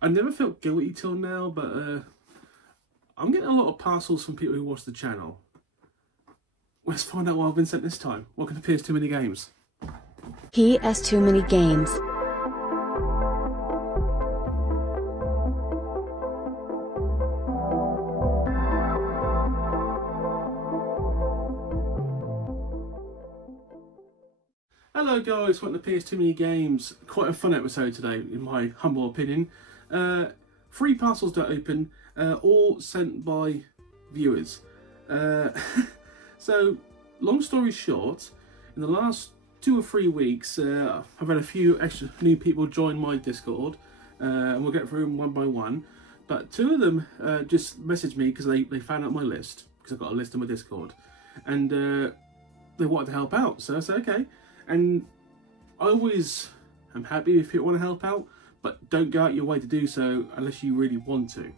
I never felt guilty till now, but I'm getting a lot of parcels from people who watch the channel. Let's find out what I've been sent this time. Welcome to PS Too Many Games. PS Too Many Games. Hello guys, welcome to PS Too Many Games. Quite a fun episode today, in my humble opinion. 3 parcels to open, all sent by viewers. So, long story short, in the last 2 or 3 weeks, I've had a few extra new people join my Discord, and we'll get through them one by one. But 2 of them just messaged me because they found out my list, because I've got a list on my Discord, and they wanted to help out, so I said okay. And I always am happy if people want to help out, but don't go out your way to do so unless you really want to.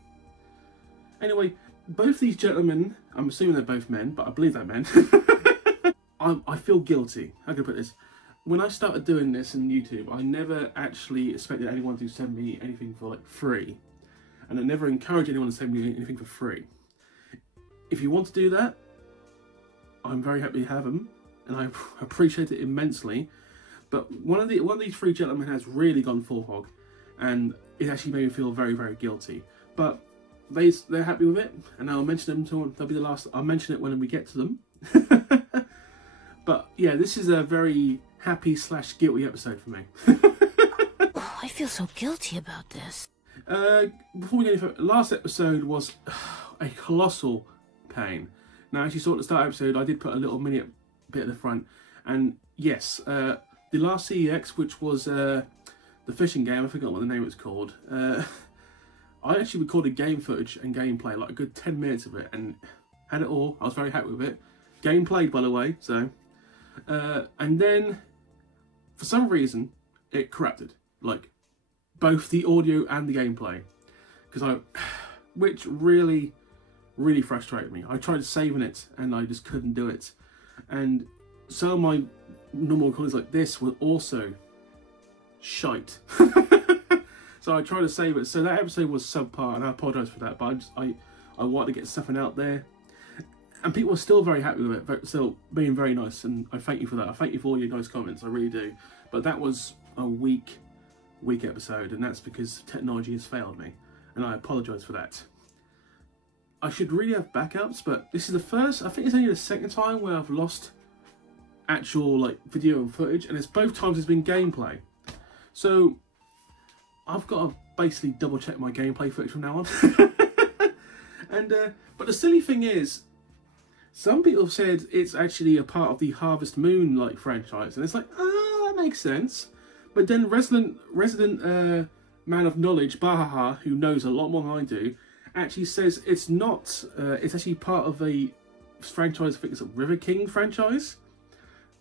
Anyway, both these gentlemen, I'm assuming they're both men, but I believe they're men. I feel guilty. How can I put this? When I started doing this on YouTube, I never actually expected anyone to send me anything for like free. And I never encourage anyone to send me anything for free. If you want to do that, I'm very happy to have them, and I appreciate it immensely. But one of these 3 gentlemen has really gone full hog, and it actually made me feel very, very guilty. But they're happy with it, and I'll mention them to. They'll be the last. I'll mention it when we get to them. But yeah, this is a very happy / guilty episode for me. Oh, I feel so guilty about this. Before we get any further, last episode was a colossal pain. Now, as you saw at the start of the episode, I did put a little mini bit at the front, and yes, the last CEX, which was the fishing game, I forgot what the name was called. I actually recorded game footage and gameplay, like a good 10 minutes of it, and had it all. I was very happy with it. Game played, by the way, so. And then, for some reason, it corrupted. Like, both the audio and the gameplay. Which really, really frustrated me. I tried saving it, and I just couldn't do it. And some of my normal recordings like this were also shite. So I tried to save it. So that episode was subpar, and I apologise for that. But I wanted to get something out there, and people are still very happy with it. Still being very nice, and I thank you for that. I thank you for all your nice comments. I really do. But that was a weak episode, and that's because technology has failed me, and I apologise for that. I should really have backups, but this is the first. I think it's only the second time where I've lost actual like video and footage, and it's both times it's been gameplay. So I've got to basically double check my gameplay footage from now on. And but the silly thing is, some people have said it's actually a part of the Harvest Moon like franchise, and it's like, that makes sense. But then resident man of knowledge, Bahaha, who knows a lot more than I do, actually says it's not. It's actually part of a franchise. I think it's a River King franchise.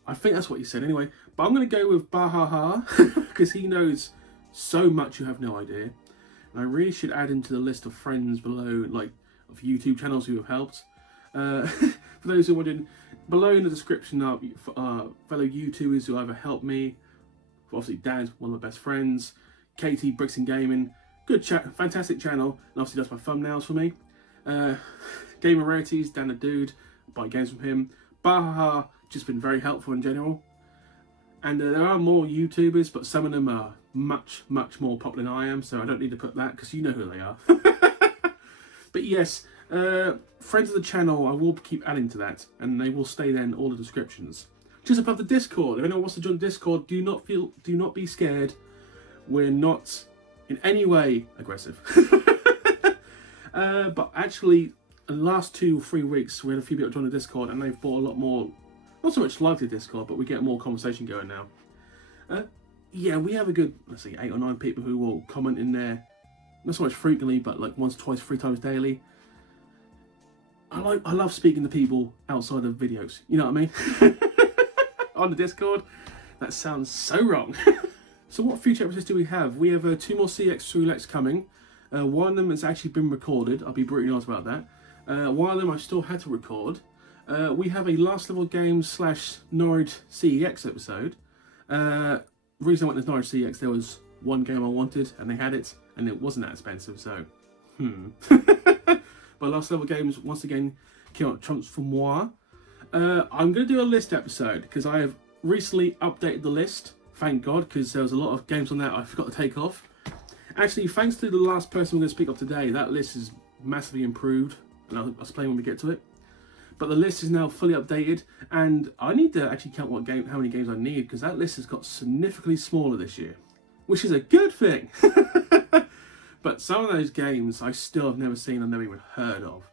I think that's what he said anyway. But I'm going to go with Bahaha because he knows so much you have no idea. And I really should add him to the list of friends below, like of YouTube channels who have helped. For those who are wondering, below in the description are fellow YouTubers who either helped me. Obviously, Dan's one of my best friends. Katie, Bricks and Gaming, good chat, fantastic channel, and obviously does my thumbnails for me. Gamer Rarities, Dan the Dude, buy games from him. Bahaha, just been very helpful in general. And there are more YouTubers, but some of them are much, much more popular than I am, so I don't need to put that because you know who they are. But yes, friends of the channel, I will keep adding to that, and they will stay there in all the descriptions. Just above the Discord, if anyone wants to join Discord, do not be scared. We're not in any way aggressive. But actually, in the last 2 or 3 weeks, we had a few people join the Discord, and they've brought a lot more, not so much live to Discord, but we get more conversation going now. Yeah, we have a good, let's see, 8 or 9 people who will comment in there, not so much frequently, but like once, twice, 3 times daily. I love speaking to people outside of videos, you know what I mean? On the Discord. That sounds so wrong. So what future episodes do we have? We have 2 more CX Selects coming. One of them has actually been recorded. I'll be brutally honest about that. One of them I still had to record. We have a Last Level Games / Norwich CEX episode. Reason I went to Norwich CEX, there was one game I wanted and they had it, and it wasn't that expensive, so But Last Level Games once again came out trumps for moi. I'm going to do a list episode because I have recently updated the list, thank God, because there was a lot of games on that I forgot to take off. Actually, thanks to the last person we're going to speak of today, that list is massively improved, and I'll explain when we get to it. But the list is now fully updated, and I need to actually count how many games I need, because that list has got significantly smaller this year, which is a good thing. But some of those games I still have never seen and never even heard of.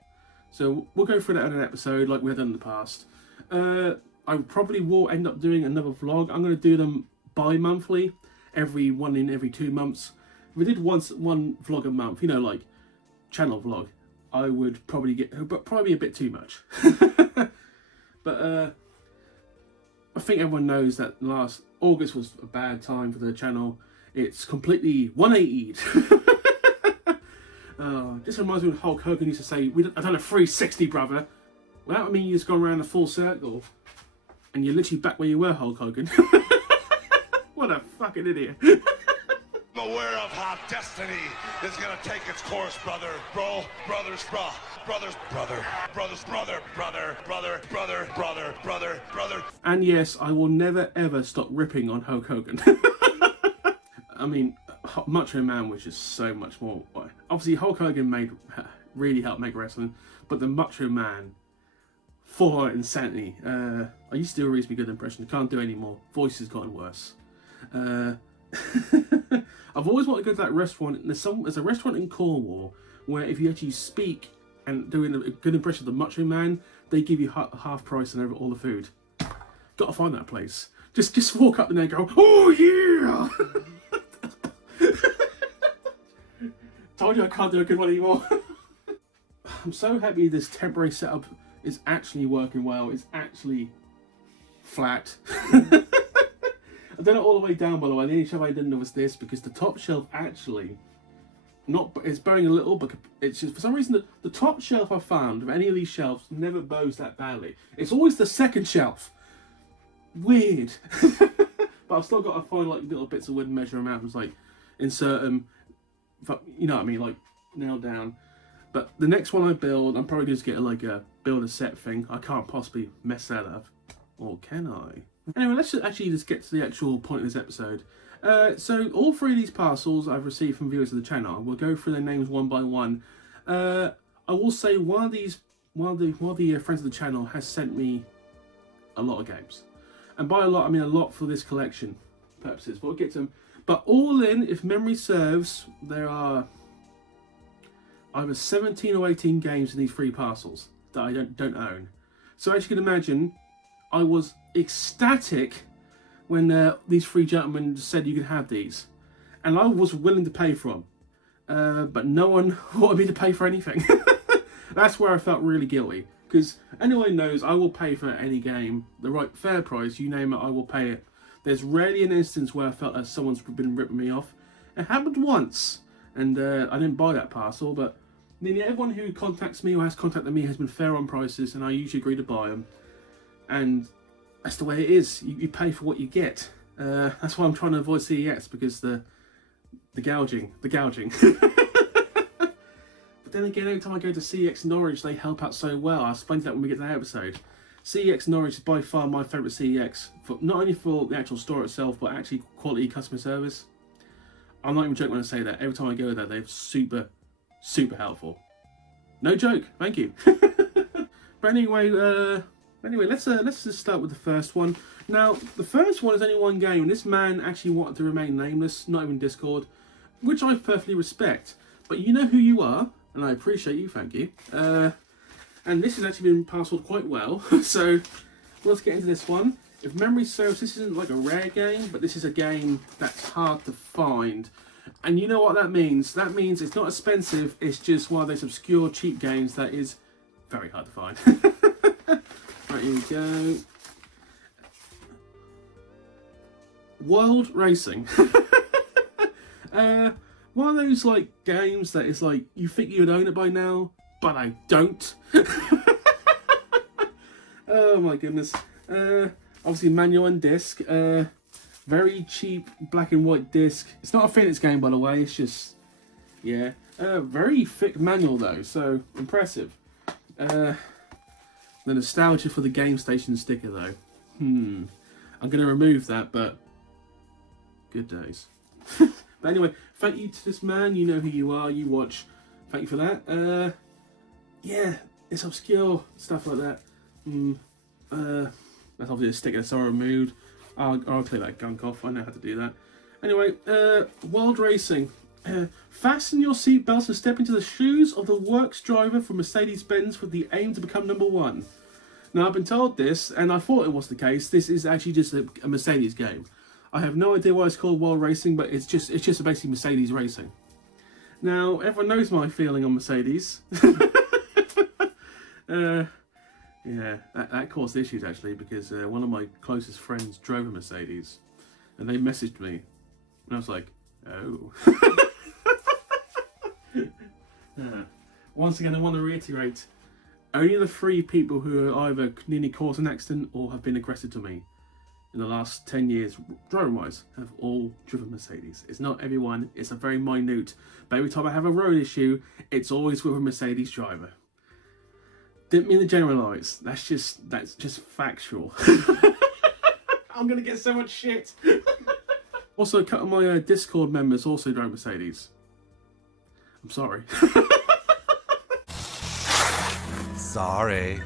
So we'll go through that in an episode like we've done in the past. I probably will end up doing another vlog. I'm going to do them bi-monthly, every 2 months. If we did one vlog a month, you know, like channel vlog, I would probably probably a bit too much. But I think everyone knows that last August was a bad time for the channel. It's completely 180'd. This reminds me of Hulk Hogan used to say, I've done a 360, brother. Well, that would mean you just gone around a full circle. And you're literally back where you were, Hulk Hogan. What a fucking idiot. Aware of how destiny is gonna take its course, brother, bro, brothers, bro, brothers, brother, brothers, brother, brother, brother, brother, brother, brother, brother. And yes, I will never ever stop ripping on Hulk Hogan. I mean, Macho Man was just so much more. Obviously, Hulk Hogan really helped make wrestling, but the Macho Man, full on insanity. I used to do a reasonably good impression. I can't do any more. Voice has gotten worse. I've always wanted to go to that restaurant. There's a restaurant in Cornwall where if you actually speak and doing a good impression of the Macho Man, they give you half price on all the food. Got to find that place. Just walk up there and go, oh yeah! Told you I can't do a good one anymore. I'm so happy this temporary setup is actually working well. It's actually flat. I've done it all the way down, by the way. The only shelf I didn't know was this, because the top shelf actually, it's bowing a little, but it's just, for some reason, the top shelf I found of any of these shelves never bows that badly. It's always the second shelf. Weird. But I've still got to find like little bits of wood and measure them out and like insert them, you know what I mean, like nailed down. But the next one I build, I'm probably going to get like a build a set thing. I can't possibly mess that up. Or can I? Anyway, let's actually just get to the actual point of this episode. So all three of these parcels I've received from viewers of the channel. We'll go through their names one by one. I will say one of the friends of the channel has sent me a lot of games. And by a lot, I mean a lot for this collection purposes. But we'll get to them. But all in, if memory serves, there are either 17 or 18 games in these three parcels that I don't own. So as you can imagine, I was ecstatic when these three gentlemen said you could have these. And I was willing to pay for them. But no one wanted me to pay for anything. That's where I felt really guilty. Because anyone knows I will pay for any game. The right fair price, you name it, I will pay it. There's rarely an instance where I felt that someone's been ripping me off. It happened once. And I didn't buy that parcel, but nearly everyone who contacts me or has contacted me has been fair on prices, and I usually agree to buy them. And that's the way it is. You pay for what you get. That's why I'm trying to avoid CEX, because the gouging. But then again, every time I go to CEX Norwich, they help out so well. I'll explain that when we get to that episode. CEX Norwich is by far my favourite CEX, not only for the actual store itself, but actually quality customer service. I'm not even joking when I say that. Every time I go there, they're super, super helpful. No joke. Thank you. But anyway, let's just start with the first one. Now, the first one is only one game, and this man actually wanted to remain nameless, not even Discord, which I perfectly respect. But you know who you are, and I appreciate you, thank you. And this has actually been parcelled quite well, so let's get into this one. If memory serves, this isn't like a rare game, but this is a game that's hard to find. And you know what that means? That means it's not expensive, it's just one of those obscure, cheap games that is very hard to find. Right, here we go. World Racing. One of those like games that is like, you think you would own it by now, but I don't. Oh my goodness. Obviously manual and disc. Very cheap black and white disc. It's not a Phoenix game, by the way. It's just Yeah, very thick manual though, so impressive. The nostalgia for the Game Station sticker though. I'm going to remove that, but good days. But anyway, thank you to this man. You know who you are. You watch. Thank you for that. Yeah, it's obscure stuff like that. That's obviously a sticker that's already removed. I'll take that gunk off. I know how to do that. Anyway, Wild Racing. Fasten your seatbelts and step into the shoes of the works driver for Mercedes-Benz with the aim to become #1. Now, I've been told this, and I thought it was the case. This is actually just a Mercedes game. I have no idea why it's called Wild Racing, but it's just basically Mercedes racing. Now, everyone knows my feeling on Mercedes. Yeah, that caused issues actually, because one of my closest friends drove a Mercedes, and they messaged me, and I was like, oh. Once again, I want to reiterate, only the 3 people who have either nearly caused an accident or have been aggressive to me in the last 10 years, driving-wise, have all driven Mercedes. It's not everyone, it's a very minute, but every time I have a road issue, it's always with a Mercedes driver. Didn't mean to generalise, that's just factual. I'm gonna get so much shit. Also, a couple of my Discord members also drove Mercedes. I'm sorry. Sorry.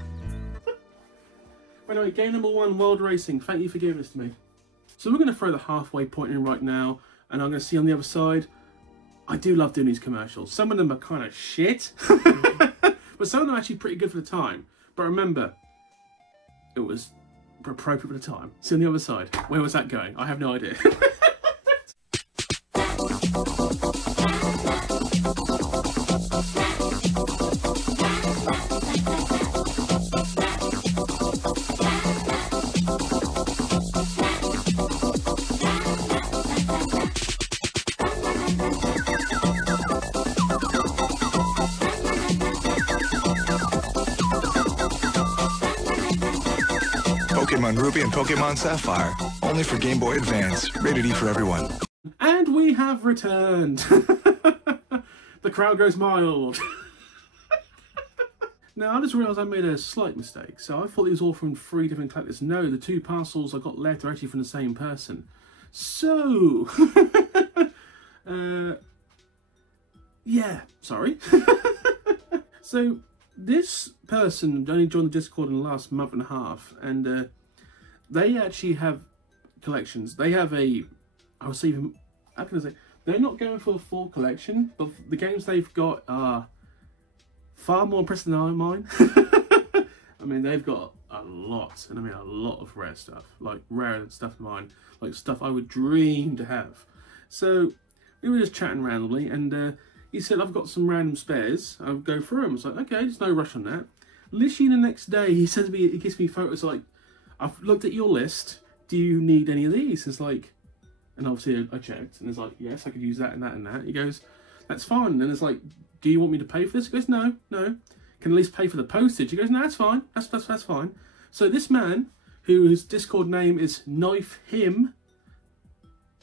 Anyway, game #1, Wild Racing. Thank you for giving this to me. So we're going to throw the halfway point in right now, and I'm going to see on the other side. I do love doing these commercials. Some of them are kind of shit, but some of them are actually pretty good for the time. But remember, it was appropriate for the time. See on the other side. Where was that going? I have no idea. Pokemon Ruby and Pokemon Sapphire. Only for Game Boy Advance. Rated E for everyone. And we have returned. The crowd goes mild. Now, I just realised I made a slight mistake. So I thought these were all from 3 different collectors. No, the 2 parcels I got left are actually from the same person. So, yeah, sorry. So, this person only joined the Discord in the last month and a half, and they actually have collections. They have a, I was even, how can I say, they're not going for a full collection, but the games they've got are far more impressive than mine. I mean, they've got a lot, and I mean a lot of rare stuff, like rarer stuff than mine, like stuff I would dream to have. So we were just chatting randomly, and he said, I've got some random spares, I'll go through them. I was like, okay, there's no rush on that. Literally the next day, he says to me, he gives me photos like, I've looked at your list, do you need any of these? It's like, and obviously I checked, and it's like, yes, I could use that and that and that. He goes, that's fine. And it's like, do you want me to pay for this? He goes, no. Can at least pay for the postage. He goes, no, that's fine. That's fine. So this man, whose Discord name is Knife Him,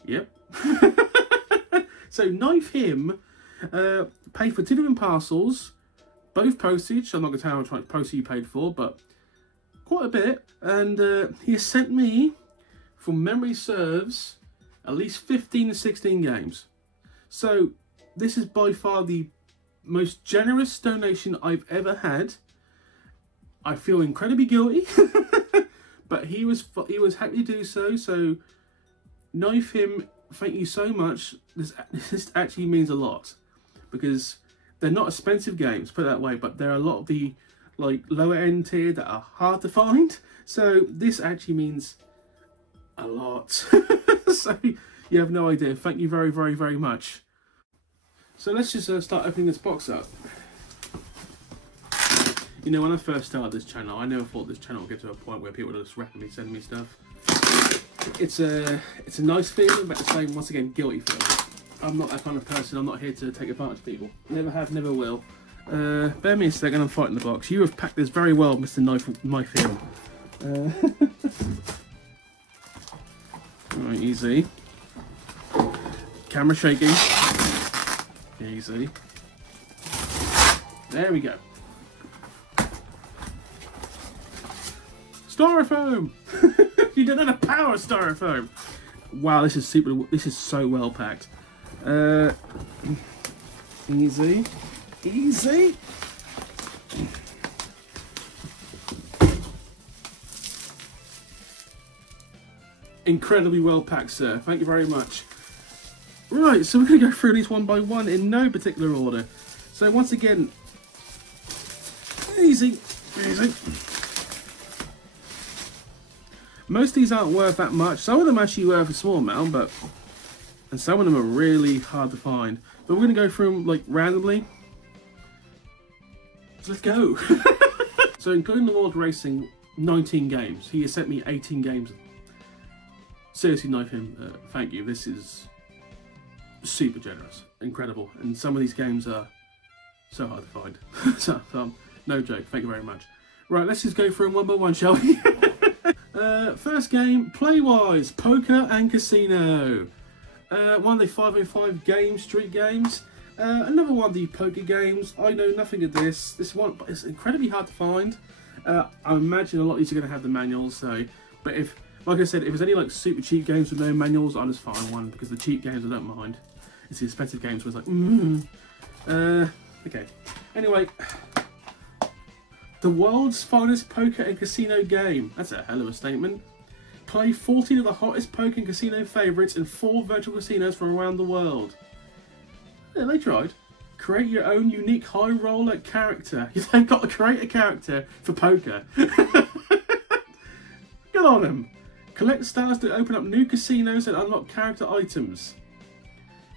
yep. So Knife Him, paid for 2 different parcels, both postage. I'm not going to tell you how much postage he paid for, but quite a bit. And he has sent me, from memory serves, at least 15 to 16 games. So this is by far the most generous donation I've ever had. I feel incredibly guilty, but he was happy to do so. So Knife Him, thank you so much. This actually means a lot, because they're not expensive games, put it that way, but there are a lot of the like lower end tier that are hard to find. So this actually means a lot. So you have no idea. Thank you very, very, very much. So let's just start opening this box up. You know, when I first started this channel, I never thought this channel would get to a point where people would just randomly send me stuff. It's a nice feeling, but at the same, once again, guilty feeling. I'm not that kind of person. I'm not here to take advantage of people. Never have, never will. Bear me a second, I'm fighting the box. You have packed this very well, Mr. Knife Him. Right, easy. Camera shaking. Easy. There we go. Styrofoam! You don't know the power of styrofoam! Wow, this is super. This is so well packed. Easy. Easy. Incredibly well packed, sir. Thank you very much. Right, so we're going to go through these one by one in no particular order. So once again, easy, easy. Most of these aren't worth that much. Some of them actually worth a small amount, and some of them are really hard to find. But we're going to go through them like randomly. So let's go. So including the World Racing, 19 games. He has sent me 18 games. Seriously, knife him. Thank you. This is super generous, incredible, and some of these games are so hard to find. so no joke. Thank you very much. Right, let's just go through them one by one, shall we? First game, Playwise Poker and Casino. One of the 505 game street games. Another one of the poker games. I know nothing of this. This one, but it's incredibly hard to find. I imagine a lot of these are going to have the manuals. So, but if, like I said, if it's any like super cheap games with no manuals, I'll just find one, because the cheap games I don't mind. It's the expensive games where it's like, okay. Anyway, the world's finest poker and casino game. That's a hell of a statement. Play 14 of the hottest poker and casino favourites in 4 virtual casinos from around the world. Yeah, they tried. Create your own unique high roller character. They've got to create a character for poker. Good on them. Collect stars to open up new casinos and unlock character items.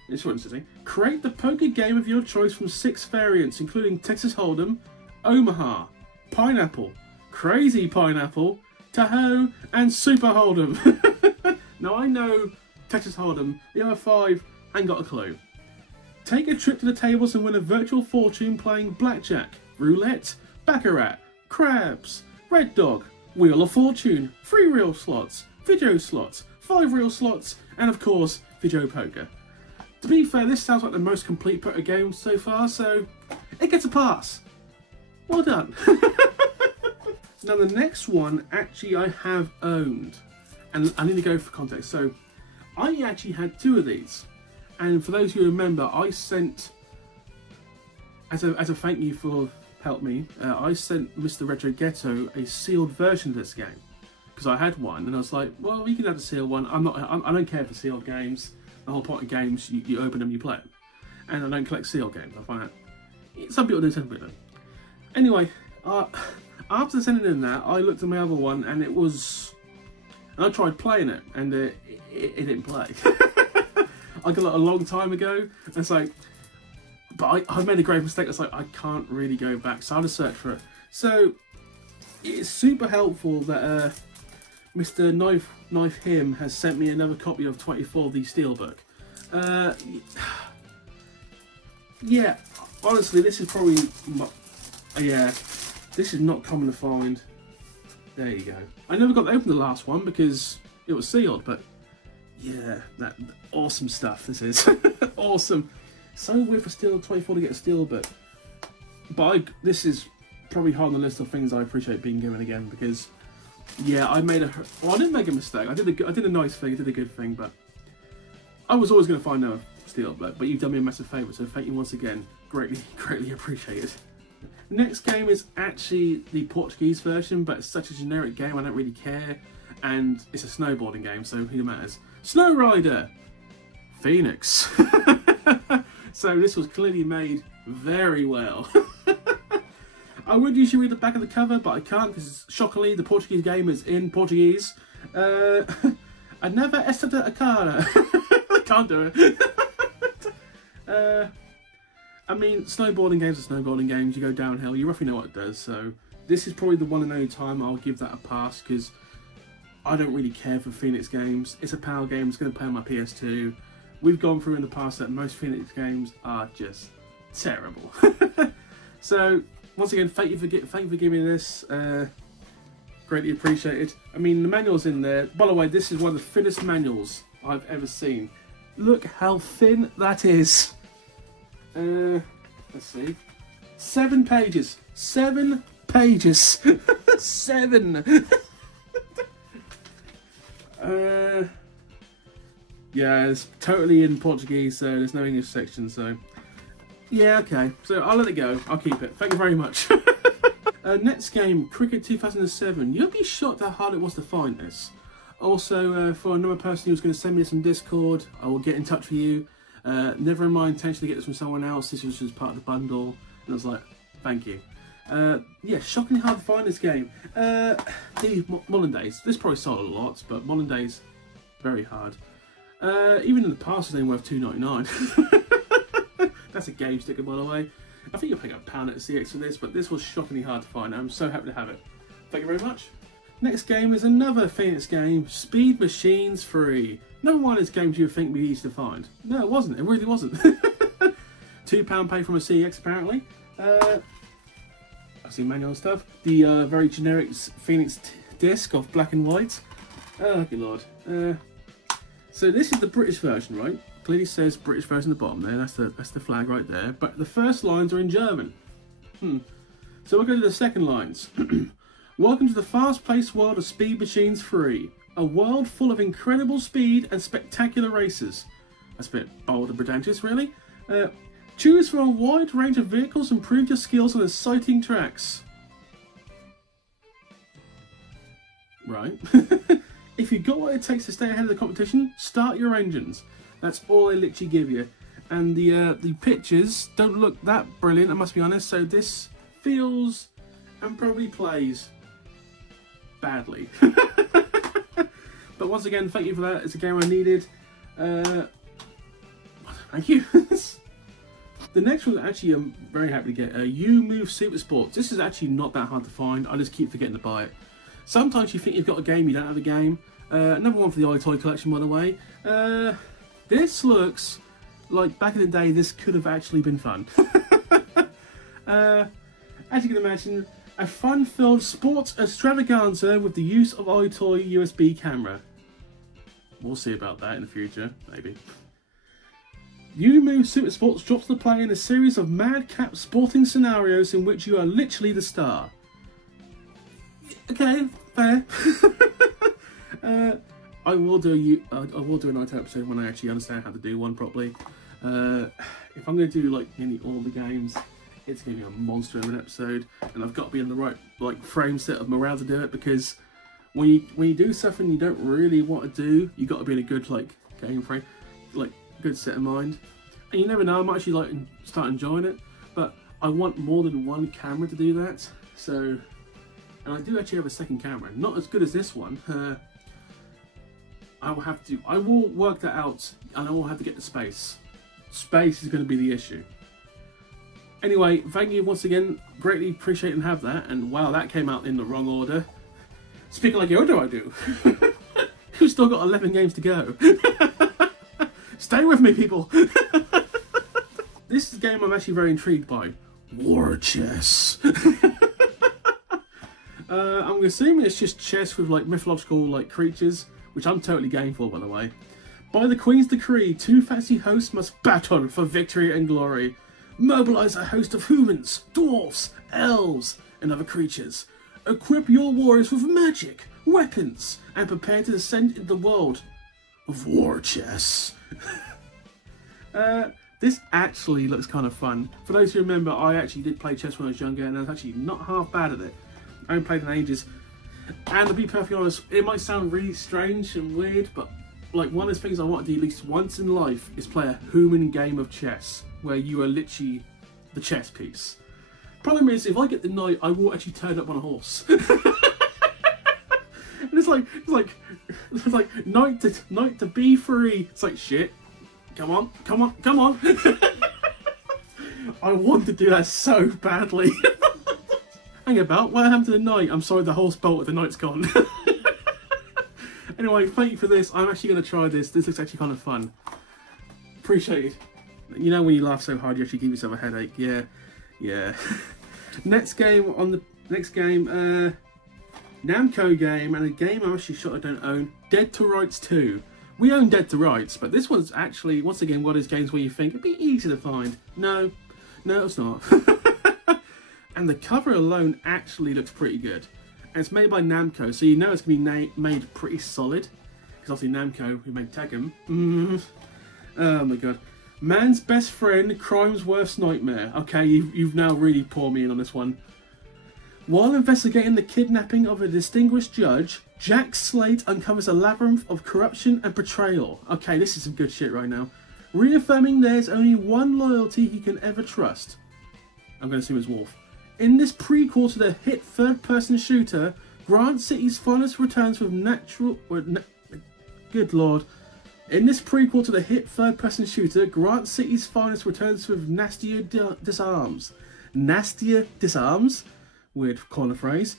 It's what interesting. Create the poker game of your choice from 6 variants, including Texas Hold'em, Omaha, Pineapple, Crazy Pineapple, Tahoe, and Super Hold'em. Now I know Texas Hold'em, the other 5 ain't got a clue. Take a trip to the tables and win a virtual fortune playing blackjack, roulette, baccarat, craps, red dog, wheel of fortune, 3 reel slots, video slots, 5 reel slots, and of course, video poker. To be fair, this sounds like the most complete poker game so far, so it gets a pass. Well done. Now the next one, actually I have owned, and I need to go for context. So I actually had 2 of these, and for those who remember, I sent, as a thank you for help me, I sent Mr. Retro Ghetto a sealed version of this game, because I had one, and I was like, well, you can have a sealed one. I don't care for sealed games. The whole point of games, you open them, you play them, and I don't collect sealed games. I find that some people do, some people don't. Anyway, after sending in that, I looked at my other one, and it was, and I tried playing it, and it didn't play. I got it a long time ago, and it's like, but I made a grave mistake. It's like, I can't really go back, so I had to search for it. So it's super helpful that Mr. Knife Him has sent me another copy of 24, the Steelbook. Yeah, honestly, this is probably, yeah, this is not common to find. There you go. I never got to open the last one because it was sealed, but yeah, that awesome stuff this is. Awesome. So weird for Steel 24 to get a Steelbook. But this is probably high on the list of things I appreciate being given again, because yeah, I didn't make a mistake. I did a nice thing, I did a good thing, but I was always going to find another Steelbook, but you've done me a massive favour, so thank you once again. Greatly appreciated. Next game is actually the Portuguese version, but it's such a generic game, I don't really care, and it's a snowboarding game, so who matters? Snow Rider! Phoenix. So this was clearly made very well. I would usually read the back of the cover, but I can't because, shockingly, the Portuguese game is in Portuguese. Another esta a cara. I can't do it. I mean, snowboarding games are snowboarding games. You go downhill, you roughly know what it does. So this is probably the one and only time I'll give that a pass, because I don't really care for Phoenix games. It's a PAL game. It's going to play on my PS2. We've gone through in the past that most Phoenix games are just terrible. So once again, thank you for giving me this. Greatly appreciated. I mean, the manual's in there. By the way, this is one of the thinnest manuals I've ever seen. Look how thin that is. Let's see. 7 pages. 7 pages. 7. Yeah, it's totally in Portuguese, so there's no English section, so... Yeah, okay. So I'll let it go. I'll keep it. Thank you very much. Next game, Cricket 2007. You'll be shocked how hard it was to find this. Also, for another person who's going to send me this on Discord, I will get in touch with you. Never in my intention to get this from someone else. This was just part of the bundle. And I was like, thank you. Yeah, shockingly hard to find this game. The modern days. This probably sold a lot, but modern days, very hard. Even in the past, they were worth $2.99. That's a game sticker, by the way. I think you're paying £1 at CX for this, but this was shockingly hard to find. I'm so happy to have it. Thank you very much. Next game is another Phoenix game, Speed Machines 3. Another one of these games you would think would be easy to find. No, it wasn't. It really wasn't. £2 pay from a CX, apparently. I see manual stuff. The very generic Phoenix disc of black and white. Oh, good lord. So this is the British version, right? Clearly says British version at the bottom there. That's the flag right there. But the first lines are in German. So we'll go to the second lines. Welcome to the fast-paced world of Speed Machines 3. A world full of incredible speed and spectacular races. That's a bit bold and pretentious, really. Choose from a wide range of vehicles and prove your skills on exciting tracks. Right. If you've got what it takes to stay ahead of the competition, start your engines. That's all they literally give you. And the pictures don't look that brilliant, I must be honest. So this feels and probably plays badly. But once again, thank you for that. It's a game I needed. Thank you. The next one, actually, I'm very happy to get. You Move Super Sports. This is actually not that hard to find. I just keep forgetting to buy it. Sometimes you think you've got a game, you don't have a game. Another one for the iToy collection, by the way. This looks like back in the day, this could have actually been fun. As you can imagine, a fun-filled sports extravaganza with the use of iToy USB camera. We'll see about that in the future, maybe. You Move Super Sports drops the player in a series of madcap sporting scenarios in which you are literally the star. Okay, fair. I will do a night episode when I actually understand how to do one properly. If I'm going to do like nearly all the games, it's going to be a monster of an episode, and I've got to be in the right like frame set of morale to do it, because when you do something you don't really want to do, you got to be in a good like game frame, like good set of mind. And you never know, I might actually like start enjoying it, but I want more than one camera to do that. So, and I do actually have a second camera, not as good as this one. I will work that out, and I will have to get the space. Space is going to be the issue. Anyway, thank you once again. Greatly appreciate and have that. And wow, that came out in the wrong order. Speaking like Yoda, I do. We've still got 11 games to go. Stay with me, people. This is a game I'm actually very intrigued by. War chess. I'm assuming it's just chess with like mythological like creatures, which I'm totally game for, by the way. By the Queen's decree, 2 fancy hosts must battle for victory and glory. Mobilize a host of humans, dwarfs, elves, and other creatures. Equip your warriors with magic, weapons, and prepare to descend into the world of war chess. This actually looks kind of fun. For those who remember, I actually did play chess when I was younger, and I was actually not half bad at it. I haven't played in ages. And to be perfectly honest, it might sound really strange and weird, but like one of the things I want to do at least once in life is play a human game of chess, where you are literally the chess piece. Problem is, if I get the knight, I will actually turn up on a horse. And it's like knight to b3. It's like shit. Come on. I want to do that so badly. Hang about, what happened to the knight? I'm sorry, the horse bolted, the knight's gone. Anyway, thank you for this. I'm actually going to try this. This looks actually kind of fun. Appreciate it. You know when you laugh so hard you actually give yourself a headache. Yeah. Next game, Namco game, and a game I'm actually sure I don't own. Dead to Rights 2. We own Dead to Rights, but this one's actually, once again, one of those games where you think it'd be easy to find. No, it's not. And the cover alone actually looks pretty good. And it's made by Namco, so you know it's going to be made pretty solid. Because obviously Namco, who made Tekken. Oh my god. Man's best friend, crime's worst nightmare. Okay, you've now really poured me in on this one. While investigating the kidnapping of a distinguished judge, Jack Slate uncovers a labyrinth of corruption and betrayal. Okay, this is some good shit right now. Reaffirming there's only one loyalty he can ever trust. I'm going to assume it's Wolf. In this prequel to the hit third-person shooter, Grant City's finest returns with good lord. In this prequel to the hit third-person shooter, Grant City's finest returns with nastier disarms. Nastier disarms? Weird corner phrase.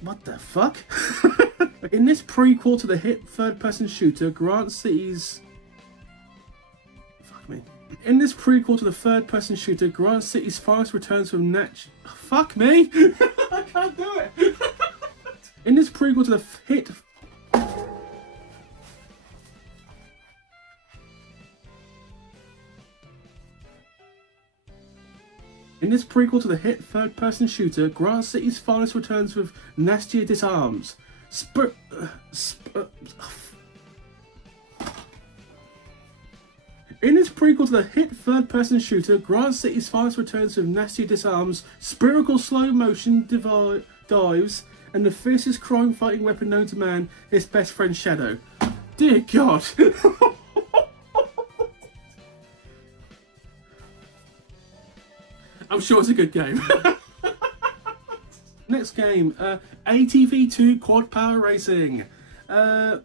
What the fuck? In this prequel to the hit third-person shooter, Grant City's... Fuck me. In this prequel to the third-person shooter, Grant City's finest returns with Fuck me! I can't do it! In this prequel to the hit... In this prequel to the hit third-person shooter, Grant City's finest returns with nastier disarms. In this prequel to the hit third-person shooter, Grant City's finest returns with nastier disarms, spherical slow-motion dives, and the fiercest crime-fighting weapon known to man, his best friend Shadow. Dear God! I'm sure it's a good game. Next game, ATV2 Quad Power Racing. One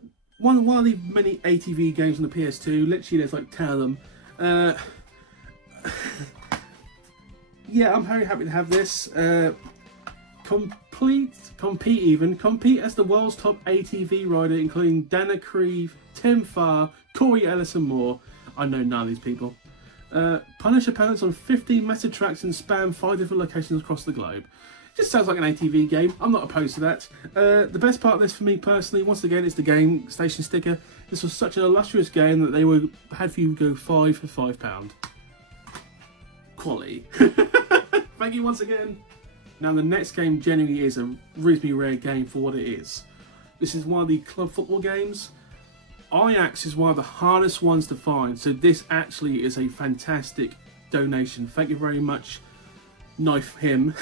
of the many ATV games on the PS2. Literally, there's like 10 of them. Yeah, I'm very happy to have this. Compete as the world's top ATV rider, including Dana Creve, Tim Farr, Corey Ellis, and more. I know none of these people. Punish opponents on 15 massive tracks and span 5 different locations across the globe. Just sounds like an ATV game. I'm not opposed to that. The best part of this for me personally, once again, is the game station sticker. This was such an illustrious game that they had for you go 5 for £5. Quality. Thank you once again. Now the next game genuinely is a reasonably rare game for what it is. This is one of the club football games. Ajax is one of the hardest ones to find, so this actually is a fantastic donation. Thank you very much, Knife Him.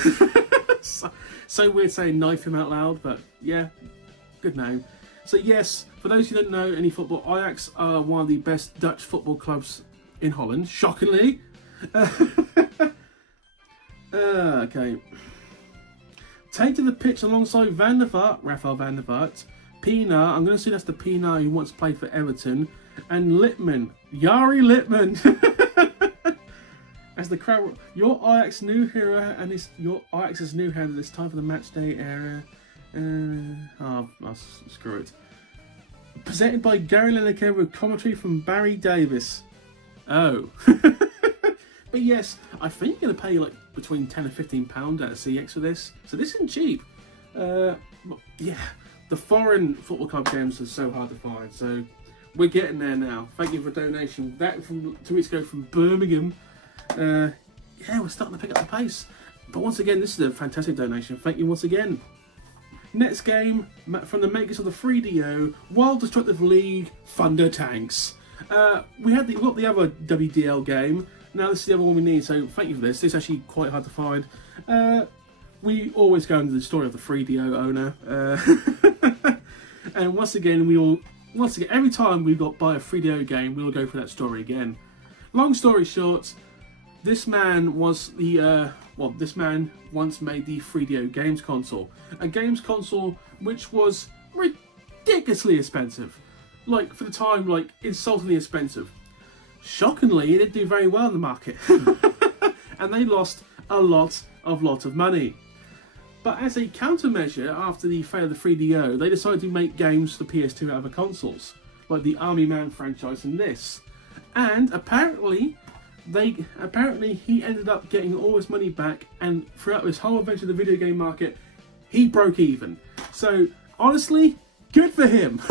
so weird saying Knife Him out loud, but yeah, good name. So yes, for those who don't know any football, Ajax are one of the best Dutch football clubs in Holland, shockingly. Okay. Take to the pitch alongside Van der Vaart, Rafael Van der Vaart, Pienaar, I'm going to assume that's the Pienaar who once played for Everton, and Lippman, Jari Lippman. As the crowd, your Ajax new hero and your Ajax's new hero this time for the match day era. Screw it. Presented by Gary Lineker with commentary from Barry Davis. Oh. But yes, I think you're going to pay like between £10 and £15 at a CX for this. So this isn't cheap. Yeah. The foreign football club games are so hard to find, so we're getting there now. Thank you for a donation. That from 2 weeks ago from Birmingham. Yeah, we're starting to pick up the pace. But once again, this is a fantastic donation. Thank you once again. Next game from the makers of the 3DO, Wild Destructive League Thunder Tanks. We got the other WDL game. Now this is the other one we need, so thank you for this. This is actually quite hard to find. We always go into the story of the 3DO owner. And once again, every time we buy a 3DO game, we'll go through that story again. Long story short, this man was this man once made the 3DO games console. A games console which was ridiculously expensive. Like, for the time, like, insultingly expensive. Shockingly, it didn't do very well in the market. And they lost a lot of money. But as a countermeasure, after the failure of the 3DO, they decided to make games for the PS2 out of other consoles, like the Army Man franchise and this. And apparently he ended up getting all his money back, and throughout his whole adventure in the video game market, he broke even. So honestly, Good for him.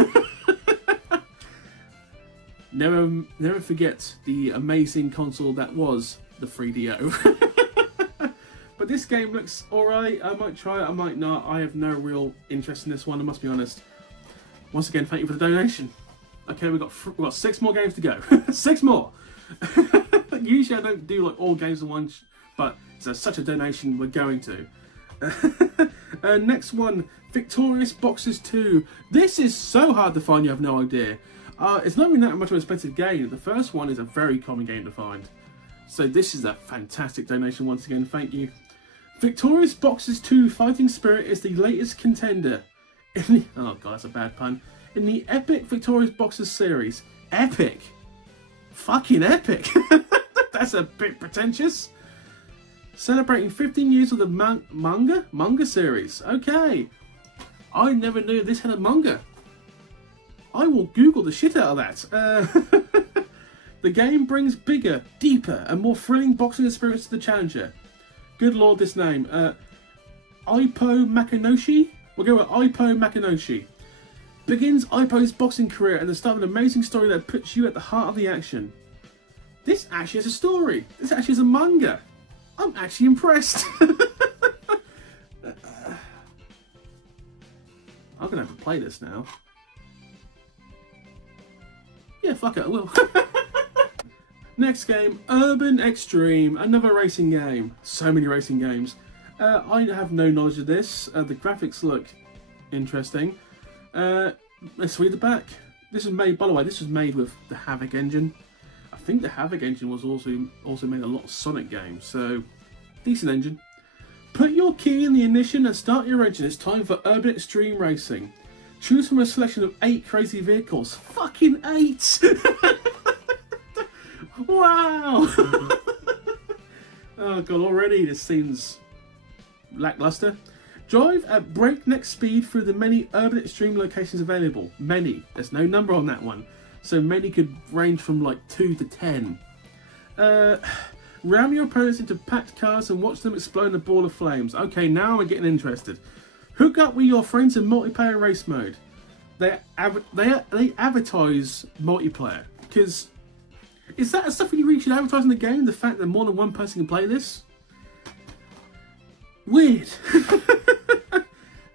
Never forget the amazing console that was the 3DO. But this game looks alright. I might try it, I might not. I have no real interest in this one, I must be honest. Once again, thank you for the donation. Okay, we've got 6 more games to go. 6 more! Usually I don't do like all games at once, but it's such a donation, we're going to. Next one, Victorious Boxers 2. This is so hard to find, you have no idea. It's not even that much of an expensive game. The first one is a very common game to find. So this is a fantastic donation once again, thank you. Victorious Boxers 2 Fighting Spirit is the latest contender in the, oh god, that's a bad pun, in the epic Victorious Boxers series. Epic? Fucking epic! That's a bit pretentious. Celebrating 15 years of the manga series. Okay. I never knew this had a manga. I will Google the shit out of that. The game brings bigger, deeper, and more thrilling boxing experience to the challenger. Good lord, this name. Ippo Makinoshi? We'll go with Ippo Makinoshi. Begins Ippo's boxing career and the start of an amazing story that puts you at the heart of the action. This actually has a story. This actually is a manga. I'm actually impressed. I'm going to have to play this now. Yeah, fuck it, I will. Next game, Urban Extreme, another racing game. So many racing games. I have no knowledge of this. The graphics look interesting. Let's read the back. This was made, by the way, this was made with the Havoc engine. I think the Havoc engine was also made a lot of Sonic games, so decent engine. Put your key in the ignition and start your engine. It's time for Urban Extreme Racing. Choose from a selection of 8 crazy vehicles. Fucking 8! Wow! Oh god, already this seems lackluster. Drive at breakneck speed through the many Urban Extreme locations available. Many. There's no number on that one. So many could range from like 2 to 10. Ram your opponents into packed cars and watch them explode in a ball of flames. Okay, now we're getting interested. Hook up with your friends in multiplayer race mode. They advertise multiplayer. Because, is that stuff you really should advertise in the game? The fact that more than one person can play this? Weird.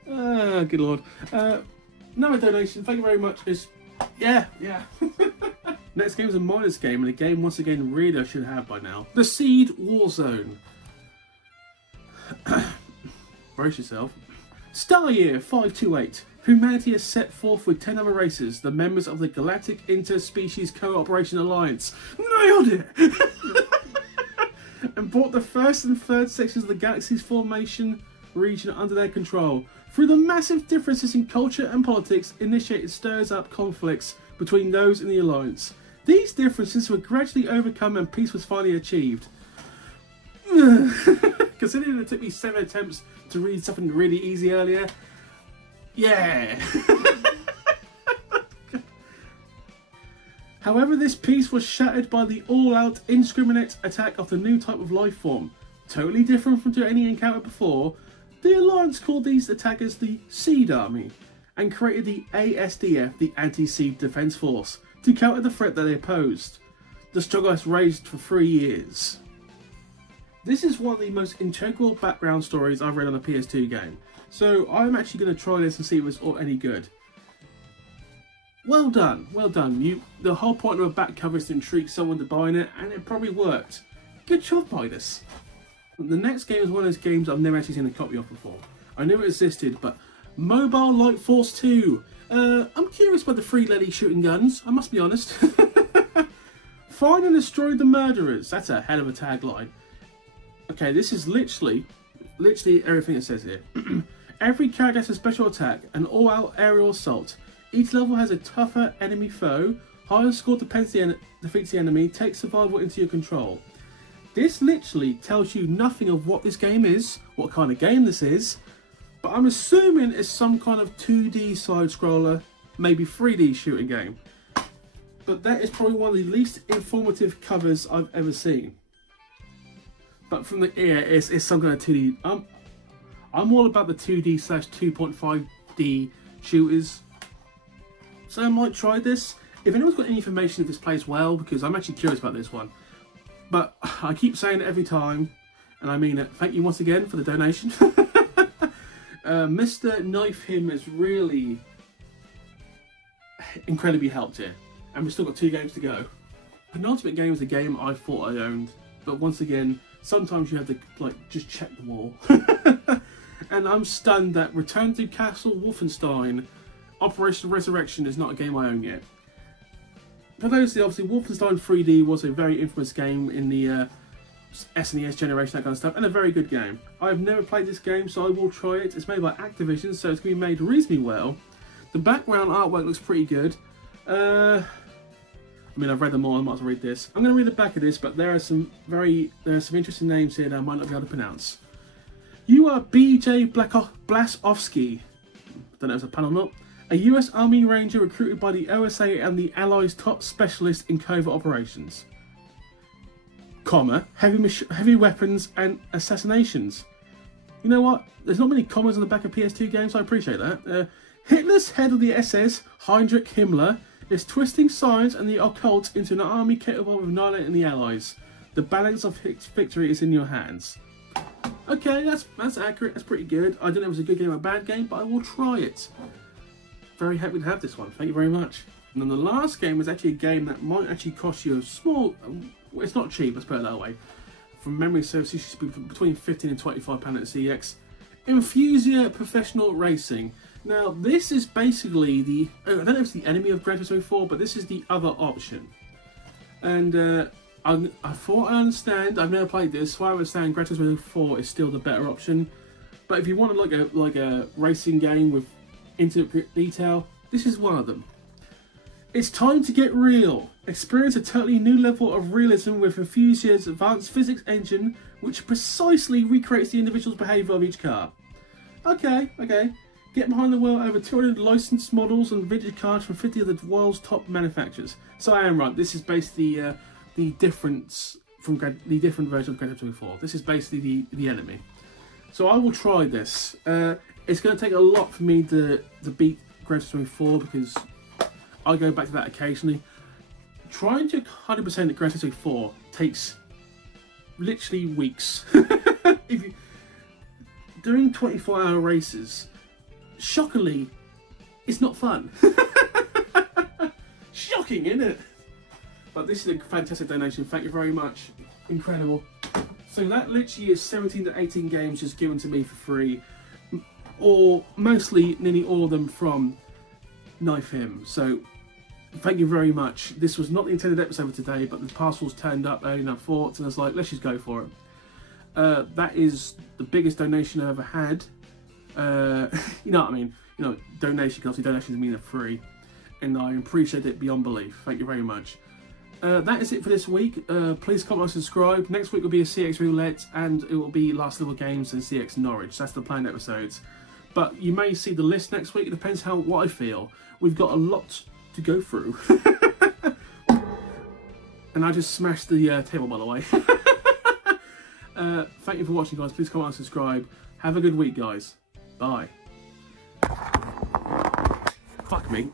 Oh, good lord. Another donation, thank you very much. Yeah. Next game is a minus game, and a game once again really I should have by now. The Seed Warzone. Brace yourself. Star Year 528. Humanity has set forth with 10 other races, the members of the Galactic Interspecies Cooperation Alliance. Nailed it! And brought the first and third sections of the galaxy's formation region under their control. Through the massive differences in culture and politics, initiated stirs up conflicts between those in the Alliance. These differences were gradually overcome and peace was finally achieved. Considering it took me 7 attempts to read something really easy earlier, yeah. However, this peace was shattered by the all-out, indiscriminate attack of the new type of life form. Totally different from any encounter before, the Alliance called these attackers the Seed Army and created the ASDF, the Anti-Seed Defense Force, to counter the threat that they posed. The struggle has raged for 3 years. This is one of the most integral background stories I've read on a PS2 game, so I'm actually going to try this and see if it's any good. Well done, well done. The whole point of a back cover is to intrigue someone to buying it, and it probably worked. Good job, Midas. The next game is one of those games I've never actually seen a copy of before. I knew it existed, but Mobile Light Force 2. I'm curious about the 3 LED shooting guns, I must be honest. Find and destroy the murderers. That's a hell of a tagline. Okay, this is literally everything it says here. Every character has a special attack, an all-out aerial assault. Each level has a tougher enemy foe. Higher score defeats the enemy, takes survival into your control. This literally tells you nothing of what this game is, what kind of game this is, but I'm assuming it's some kind of 2D side-scroller, maybe 3D shooting game. But that is probably one of the least informative covers I've ever seen. But from the it's some kind of 2D. I'm all about the 2D/2.5D shooters. So I might try this. If anyone's got any information if this plays well, because I'm actually curious about this one. But I keep saying it every time, and I mean it. Thank you once again for the donation. Mr. Knife Him has really incredibly helped here. And we've still got 2 games to go. Penultimate Game is a game I thought I owned. But once again, sometimes you have to just check the wall. And I'm stunned that Return to Castle Wolfenstein Operation Resurrection is not a game I own yet. For those who obviously, Wolfenstein 3D was a very infamous game in the SNES generation, that kind of stuff, and a very good game. I've never played this game, so I will try it. It's made by Activision, so it's going to be made reasonably well. The background artwork looks pretty good. I mean, I've read them all, I might as well read this. I'm going to read the back of this, but there are some interesting names here that I might not be able to pronounce. You are BJ Blasowski. Don't know if it's a pun or not. A US Army Ranger recruited by the OSA and the Allies' top specialist in covert operations. Comma, heavy weapons and assassinations. You know what? There's not many commas on the back of PS2 games, so I appreciate that. Hitler's head of the SS, Heinrich Himmler, is twisting science and the occult into an army capable of annihilating the Allies. The balance of victory is in your hands. Okay, that's accurate. That's pretty good. I don't know if it was a good game or a bad game, but I will try it. Very happy to have this one. Thank you very much. And then the last game is actually a game that might actually cost you a small... it's not cheap, let's put it that way. From memory serves, it should be between £15 and £25 at CX. Infusia Professional Racing. Now, this is basically the... I don't know if it's the enemy of Gran Turismo 4, but this is the other option. And I thought I understand. I've never played this, so I understand Gran Turismo 4 is still the better option. But if you want like a racing game with intricate detail, this is one of them. It's time to get real. Experience a totally new level of realism with Infusia's advanced physics engine, which precisely recreates the individual's behaviour of each car. Okay. Get behind the wheel over 200 licensed models and vintage cars from 50 of the world's top manufacturers. So I am right. This is basically the difference from the different version of Gran Turismo 4. This is basically the enemy. So I will try this. It's going to take a lot for me to beat Gran Turismo 4 because I go back to that occasionally. Trying to 100% Gran Turismo 4 takes literally weeks. Doing 24-hour races, shockingly, it's not fun. Shocking, isn't it? But this is a fantastic donation. Thank you very much. Incredible. So that literally is 17 to 18 games just given to me for free, or mostly nearly all of them from Knife Him. So thank you very much. This was not the intended episode for today, but the parcels turned up early enough for it, and I was like, let's just go for it. That is the biggest donation I've ever had. You know what I mean? You know, donation, because obviously donations mean they're free, and I appreciate it beyond belief. Thank you very much. That is it for this week. Please comment and subscribe. Next week will be a CX Roulette, and it will be Last Little Games and CX Norwich. That's the planned episodes. But you may see the list next week. It depends what I feel. We've got a lot to go through. And I just smashed the table, by the way. Thank you for watching, guys. Please comment and subscribe. Have a good week, guys. Bye. Fuck me.